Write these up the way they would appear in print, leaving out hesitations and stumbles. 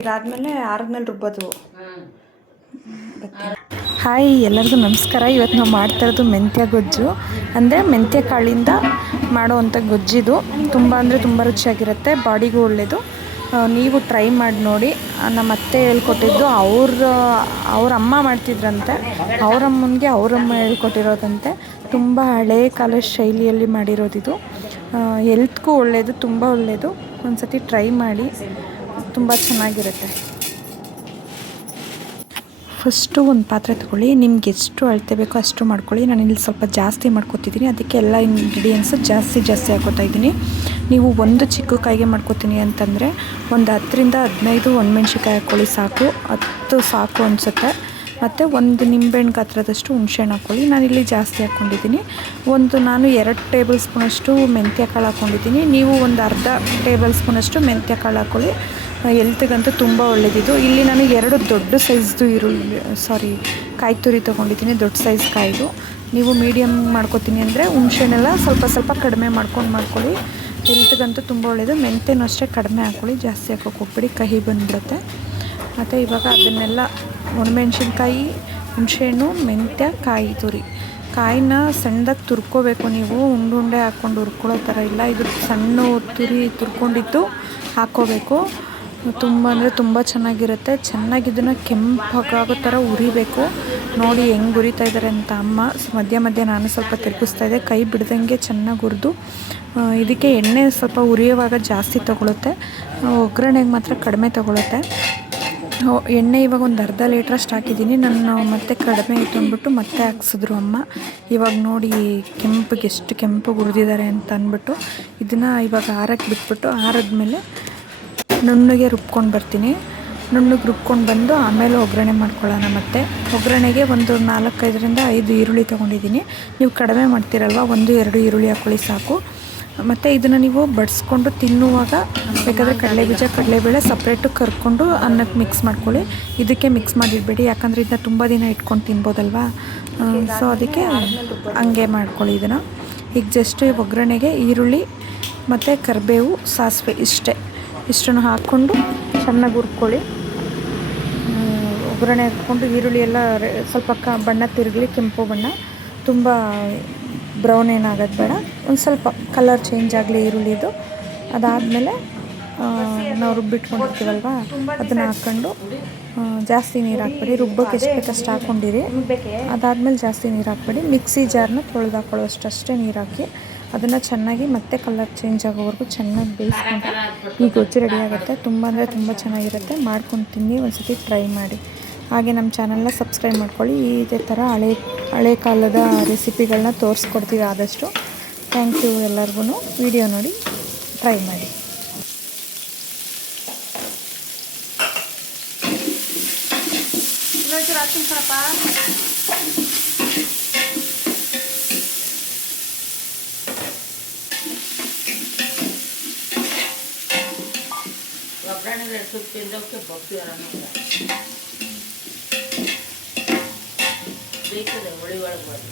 ಇದಾದ್ಮೇಲೆ ಆರದ್ಮೇಲೆ ರುಬ್ಬೋದು. ಹಾಯ್, ಎಲ್ಲರಿಗೂ ನಮಸ್ಕಾರ. ಇವತ್ತು ನಾವು ಮಾಡ್ತಾ ಇರೋದು ಮೆಂತ್ಯ ಗೊಜ್ಜು. ಅಂದರೆ ಮೆಂತ್ಯ ಕಾಳಿಂದ ಮಾಡೋವಂಥ ಗೊಜ್ಜಿದು. ತುಂಬ ಅಂದರೆ ತುಂಬ ರುಚಿಯಾಗಿರುತ್ತೆ, ಬಾಡಿಗೂ ಒಳ್ಳೆಯದು. ನೀವು ಟ್ರೈ ಮಾಡಿ ನೋಡಿ. ನಮ್ಮ ಅತ್ತೆ ಹೇಳ್ಕೊಟ್ಟಿದ್ದು, ಅವ್ರ ಅಮ್ಮ ಮಾಡ್ತಿದ್ರಂತೆ. ಅವರಮ್ಮನಿಗೆ ಅವರಮ್ಮ ಹೇಳ್ಕೊಟ್ಟಿರೋದಂತೆ. ತುಂಬ ಹಳೇ ಕಾಲದ ಶೈಲಿಯಲ್ಲಿ ಮಾಡಿರೋದಿದು. ಹೆಲ್ತ್ಗೂ ಒಳ್ಳೆಯದು, ತುಂಬ ಒಳ್ಳೆಯದು. ಒಂದು ಸತಿ ಟ್ರೈ ಮಾಡಿ, ತುಂಬ ಚೆನ್ನಾಗಿರುತ್ತೆ. ಫಸ್ಟು ಒಂದು ಪಾತ್ರೆ ತೊಗೊಳ್ಳಿ. ನಿಮ್ಗೆ ಎಷ್ಟು ಅಳತೆ ಬೇಕೋ ಅಷ್ಟು ಮಾಡ್ಕೊಳ್ಳಿ. ನಾನು ಇಲ್ಲಿ ಸ್ವಲ್ಪ ಜಾಸ್ತಿ ಮಾಡ್ಕೊತಿದ್ದೀನಿ, ಅದಕ್ಕೆ ಎಲ್ಲ ಇಂಗ್ರೀಡಿಯೆಂಟ್ಸು ಜಾಸ್ತಿ ಹಾಕೋತಾ ಇದ್ದೀನಿ. ನೀವು ಒಂದು ಚಿಕ್ಕ ಕಾಯಿಗೆ ಮಾಡ್ಕೊತೀನಿ ಅಂತಂದರೆ ಒಂದು 10ರಿಂದ 15 ಒಣಮೆಣ್ಸಿಕಾಯಿ ಹಾಕ್ಕೊಳ್ಳಿ, ಸಾಕು. 10 ಸಾಕು ಅನಿಸುತ್ತೆ. ಮತ್ತು ಒಂದು ನಿಂಬೆಹಣ್ಣು ಗಾತ್ರದಷ್ಟು ಹುಣಸೆಹಣ್ಣು ಹಾಕ್ಕೊಳ್ಳಿ. ನಾನಿಲ್ಲಿ ಜಾಸ್ತಿ ಹಾಕ್ಕೊಂಡಿದ್ದೀನಿ. ನಾನು 2 ಟೇಬಲ್ ಸ್ಪೂನಷ್ಟು ಮೆಂತ್ಯ ಕಾಳು ಹಾಕ್ಕೊಂಡಿದ್ದೀನಿ. ನೀವು ಒಂದು ಅರ್ಧ ಟೇಬಲ್ ಸ್ಪೂನಷ್ಟು ಮೆಂತ್ಯ ಕಾಳು ಹಾಕ್ಕೊಳ್ಳಿ. ಹೆಲ್ತ್ಗಂತೂ ತುಂಬ ಒಳ್ಳೆಯದಿದು. ಇಲ್ಲಿ ನಾನು 2 ದೊಡ್ಡ ಸೈಜ್ದು ಕಾಯಿ ತುರಿ ತೊಗೊಂಡಿದ್ದೀನಿ, ದೊಡ್ಡ ಸೈಜ್ ಕಾಯಿದು. ನೀವು ಮೀಡಿಯಮ್ ಮಾಡ್ಕೊತೀನಿ ಅಂದರೆ ಹುಣಸೆಹಣ್ಣೆಲ್ಲ ಸ್ವಲ್ಪ ಕಡಿಮೆ ಮಾಡ್ಕೊಳ್ಳಿ. ಹೆಲ್ತ್ಗಂತೂ ತುಂಬ ಒಳ್ಳೆಯದು. ಮೆಂತ್ಯನೂ ಅಷ್ಟೇ ಕಡಿಮೆ ಹಾಕ್ಕೊಳ್ಳಿ, ಜಾಸ್ತಿ ಹಾಕೋಕೆ ಹೋಗ್ಬೇಡಿ, ಕಹಿ ಬಂದುಬಿಡುತ್ತೆ. ಮತ್ತು ಇವಾಗ ಅದನ್ನೆಲ್ಲ ಒಣಮೆಣ್ಸಿನ್ಕಾಯಿ, ಹುಣಸೆಹಣ್ಣು, ಮೆಂತ್ಯ, ಕಾಯಿ ತುರಿ, ಕಾಯಿನ ಸಣ್ಣದಾಗಿ ತುರ್ಕೋಬೇಕು. ನೀವು ಉಂಡೆ ಹಾಕ್ಕೊಂಡು ಹುರ್ಕೊಳ್ಳೋ ಥರ ಇಲ್ಲ. ಇದು ಸಣ್ಣ ತುರಿ ತುರ್ಕೊಂಡಿದ್ದು ಹಾಕ್ಕೋಬೇಕು. ತುಂಬ ಅಂದರೆ ತುಂಬ ಚೆನ್ನಾಗಿರುತ್ತೆ. ಚೆನ್ನಾಗಿ ಇದನ್ನು ಕೆಂಪಾಗೋ ಥರ ಉರಿಬೇಕು. ನೋಡಿ ಹೆಂಗೆ ಉರಿತಾ ಇದ್ದಾರೆ ಅಂತ ಅಮ್ಮ. ಮಧ್ಯೆ ನಾನು ಸ್ವಲ್ಪ ತಿರುಗಿಸ್ತಾ ಇದ್ದೆ, ಕೈ ಬಿಡ್ದಂಗೆ ಚೆನ್ನಾಗಿ ಹುರಿದು. ಇದಕ್ಕೆ ಎಣ್ಣೆ ಸ್ವಲ್ಪ ಉರಿಯುವಾಗ ಜಾಸ್ತಿ ತೊಗೊಳುತ್ತೆ, ಒಗ್ಗರಣೆಗೆ ಮಾತ್ರ ಕಡಿಮೆ ತೊಗೊಳುತ್ತೆ. ಎಣ್ಣೆ ಇವಾಗ ಒಂದು ಅರ್ಧ ಲೀಟ್ರಷ್ಟು ಹಾಕಿದ್ದೀನಿ ನಾನು. ಮತ್ತೆ ಕಡಿಮೆ ಇತ್ತು ಅಂದ್ಬಿಟ್ಟು ಮತ್ತೆ ಹಾಕ್ಸಿದ್ರು ಅಮ್ಮ. ಇವಾಗ ನೋಡಿ ಎಷ್ಟು ಕೆಂಪು ಹುರಿದಿದ್ದಾರೆ ಅಂತ ಅಂದ್ಬಿಟ್ಟು ಇದನ್ನು ಇವಾಗ ಆರಕ್ಕೆ ಬಿಟ್ಬಿಟ್ಟು, ಆರಿದ್ಮೇಲೆ ನುಣ್ಣಗೆ ರುಬ್ಕೊಂಡು ಬರ್ತೀನಿ. ನುಣ್ಣಗೆ ರುಬ್ಕೊಂಡು ಬಂದು ಆಮೇಲೆ ಒಗ್ಗರಣೆ ಮಾಡ್ಕೊಳ್ಳೋಣ. ಮತ್ತು ಒಗ್ಗರಣೆಗೆ ಒಂದು 4-5ರಿಂದ 5 ಈರುಳ್ಳಿ ತೊಗೊಂಡಿದ್ದೀನಿ. ನೀವು ಕಡಿಮೆ ಮಾಡ್ತೀರಲ್ವ, 1-2 ಈರುಳ್ಳಿ ಹಾಕ್ಕೊಳ್ಳಿ, ಸಾಕು. ಮತ್ತು ಇದನ್ನು ನೀವು ಬಡಿಸ್ಕೊಂಡು ತಿನ್ನುವಾಗ ಬೇಕಾದರೆ ಕಡಲೆಬೇಳೆ ಸಪ್ರೇಟು ಕರ್ಕೊಂಡು ಅನ್ನಕ್ಕೆ ಮಿಕ್ಸ್ ಮಾಡ್ಕೊಳ್ಳಿ. ಇದಕ್ಕೆ ಮಿಕ್ಸ್ ಮಾಡಿಡಬೇಡಿ, ಯಾಕಂದರೆ ಇದನ್ನ ತುಂಬ ದಿನ ಇಟ್ಕೊಂಡು ತಿನ್ಬೋದಲ್ವಾ. ಸೊ ಅದಕ್ಕೆ ಹಂಗೆ ಮಾಡ್ಕೊಳ್ಳಿ ಇದನ್ನು. ಈಗ ಜಸ್ಟ್ ಒಗ್ಗರಣೆಗೆ ಈರುಳ್ಳಿ ಮತ್ತು ಕರಿಬೇವು, ಸಾಸಿವೆ ಇಷ್ಟನ್ನು ಹಾಕ್ಕೊಂಡು ಚೆನ್ನಾಗಿ ಹುರ್ಕೊಳ್ಳಿ. ಒಗ್ಗರಣೆ ಹಾಕ್ಕೊಂಡು ಈರುಳ್ಳಿ ಎಲ್ಲ ಸ್ವಲ್ಪ ಬಣ್ಣ ತಿರುಗಲಿ, ಕೆಂಪು ಬಣ್ಣ, ತುಂಬ ಬ್ರೌನ್ ಏನಾಗೋದು ಬೇಡ. ಒಂದು ಸ್ವಲ್ಪ ಕಲರ್ ಚೇಂಜ್ ಆಗಲಿ ಈರುಳ್ಳಿದು. ಅದಾದಮೇಲೆ ನಾವು ರುಬ್ಬಿಟ್ಕೊಂಡಿರ್ತೀವಲ್ವ ಅದನ್ನು ಹಾಕ್ಕೊಂಡು ಜಾಸ್ತಿ ನೀರು ಹಾಕ್ಬೇಡಿ. ರುಬ್ಬಕ್ಕೆ ಎಷ್ಟು ಬೇಕಷ್ಟು ಹಾಕ್ಕೊಂಡಿರಿ. ಅದಾದಮೇಲೆ ಜಾಸ್ತಿ ನೀರು ಹಾಕ್ಬೇಡಿ. ಮಿಕ್ಸಿ ಜಾರನ್ನ ತೊಳೆದು ಹಾಕ್ಕೊಳ್ಳೋಷ್ಟೇ ನೀರು ಹಾಕಿ ಅದನ್ನು ಚೆನ್ನಾಗಿ ಮತ್ತೆ ಕಲರ್ ಚೇಂಜ್ ಆಗೋವರೆಗೂ ಚೆನ್ನಾಗಿ ಬೇಯಿಸ್ಕೊಂಡು ಈ ಗೊಜ್ಜು ರೆಡಿ ಆಗುತ್ತೆ. ತುಂಬ ಅಂದರೆ ತುಂಬ ಚೆನ್ನಾಗಿರುತ್ತೆ. ಮಾಡ್ಕೊಂಡು ತಿನ್ನಿ, ಒಂದು ಸತಿ ಟ್ರೈ ಮಾಡಿ. ಹಾಗೆ ನಮ್ಮ ಚಾನಲ್ನ ಸಬ್ಸ್ಕ್ರೈಬ್ ಮಾಡ್ಕೊಳ್ಳಿ. ಇದೇ ಥರ ಹಳೆ ಕಾಲದ ರೆಸಿಪಿಗಳನ್ನ ತೋರಿಸ್ಕೊಡ್ತೀವಿ ಆದಷ್ಟು. ಥ್ಯಾಂಕ್ ಯು ಎಲ್ಲರಿಗೂ. ವಿಡಿಯೋ ನೋಡಿ ಟ್ರೈ ಮಾಡಿ. ಒಗ್ಗರಣೆ ಸುತ್ತಿಂದಕ್ಕೆ ಬಗ್ತಿರಲ್ಲ, ಬೇಕದೆ ಹೊಳಿ ಒಳಗೆ ಬರೋದು.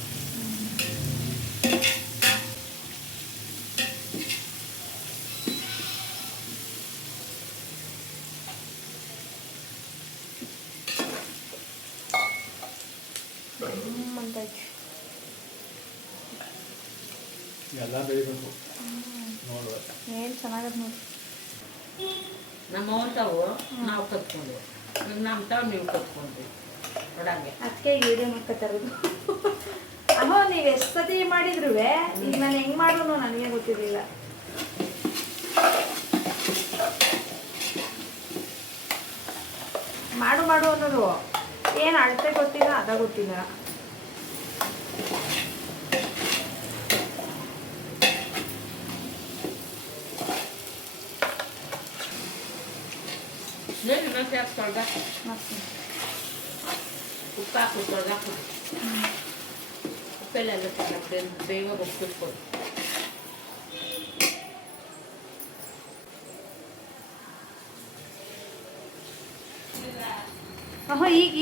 ಎಲ್ಲ ಬೇಯಬೇಕು ನೋಡುವ. ಏನು ಚೆನ್ನಾಗದ ನೋಡಿ. ನಮ್ಮವಂಥವು ನಾವು ಕತ್ಕೊಂಡು, ನಮ್ಮ ತಾವು ನೀವು ಕತ್ಕೊಂಡ್ರಿ ನೋಡಂಗೆ. ಅದಕ್ಕೆ ವಿಡಿಯೋ ಮಾಡ್ಕೊತಾರದು. ನೀವು ಎಷ್ಟು ಸತಿ ಮಾಡಿದ್ರು ಈಗ ನಾನು ಹೆಂಗೆ ಮಾಡೋನು ನನಗೆ ಗೊತ್ತಿರಲಿಲ್ಲ. ಮಾಡು ಅನ್ನೋದು ಏನು ಅಳತೆ ಗೊತ್ತಿಲ್ಲ, ಅದ ಗೊತ್ತಿಲ್ಲ. ಉಪ್ಪು ಹಾಕು, ತೊಳೆದಾಕು. ಉಪ್ಪೆಲ್ಲ ಬೇಗ ಉಪ್ಪಿಟ್ಕೊಡು.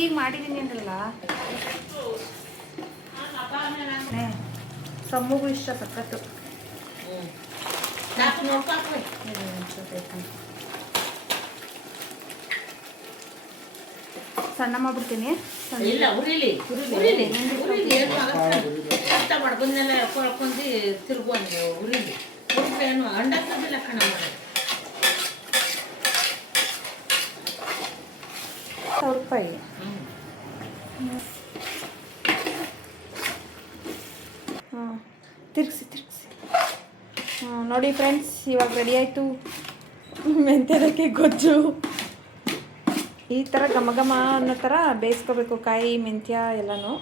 ಈಗ ಮಾಡಿದ್ದೀನಿ ಅಂದ್ರಲ್ಲ, ಸಮ್ಮಗೂ ಇಷ್ಟ ಸಖತ್ತು. ನೋಡ್ಕೊಂಡು ಸಣ್ಣ ಮಾಡ್ಬಿಡ್ತೀನಿ. ಇಲ್ಲ ಉರಿಲಿ ಉರಿಲಿ ಉರಿಲಿ ಏನು ಅರ್ಥ ಮಾಡ್ಕೊಂಡೆಲ್ಲ ಕೊಳ್ಕೊಂಡು ತಿರ್ಗುವಂಗೆ ಉರಿಲಿ ಉರಿಲೇನು ಅಂಡಕ್ಕಿಲ್ಲ ಕಣ ಮಾಡೋದು. 1,000 ರೂಪಾಯಿ. ಹಾಂ ತಿರ್ಗಿಸಿ. ನೋಡಿ ಫ್ರೆಂಡ್ಸ್, ಇವಾಗ ರೆಡಿ ಆಯಿತು ಮೆಂತ್ಯದಕ್ಕೆ ಗೊಜ್ಜು. ಈ ಥರ ಘಮ ಘಮ ಅನ್ನೋ ಥರ ಬೇಯಿಸ್ಕೋಬೇಕು ಕಾಯಿ ಮೆಂತ್ಯ ಎಲ್ಲನೂ.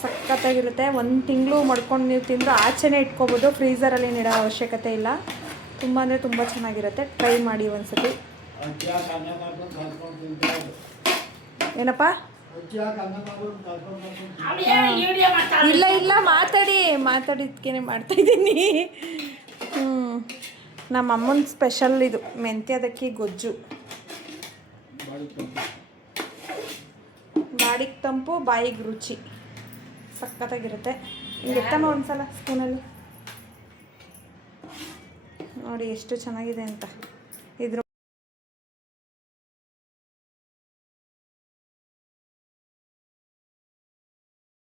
ಸಖತ್ತಾಗಿರುತ್ತೆ. 1 ತಿಂಗಳು ಮಾಡ್ಕೊಂಡು ನೀವು ತಿಂದರೂ ಆಚೆನೇ ಇಟ್ಕೋಬೋದು, ಫ್ರೀಝರಲ್ಲಿ ಇಡೋ ಅವಶ್ಯಕತೆ ಇಲ್ಲ. ತುಂಬ ಅಂದರೆ ತುಂಬ ಚೆನ್ನಾಗಿರುತ್ತೆ. ಟ್ರೈ ಮಾಡಿ ಒಂದ್ಸತಿ. ಏನಪ್ಪ? ಇಲ್ಲ ಮಾತಾಡಿದ್ಕೇನೆ ಮಾಡ್ತಾಯಿದ್ದೀನಿ. ನಮ್ಮ ಅಮ್ಮನ ಸ್ಪೆಷಲ್ ಇದು ಮೆಂತ್ಯದಕ್ಕಿ ಗೊಜ್ಜು. ಬಾಡಿಗೆ ತಂಪು, ಬಾಯಿಗೆ ರುಚಿ. ಸಖತ್ತಾಗಿರುತ್ತೆ. ಹಿಂಗೆ ಎತ್ತಮ್ಮ ಒಂದ್ಸಲ ಸ್ಪೂನಲ್ಲಿ ನೋಡಿ ಎಷ್ಟು ಚೆನ್ನಾಗಿದೆ ಅಂತ. ಇದ್ರ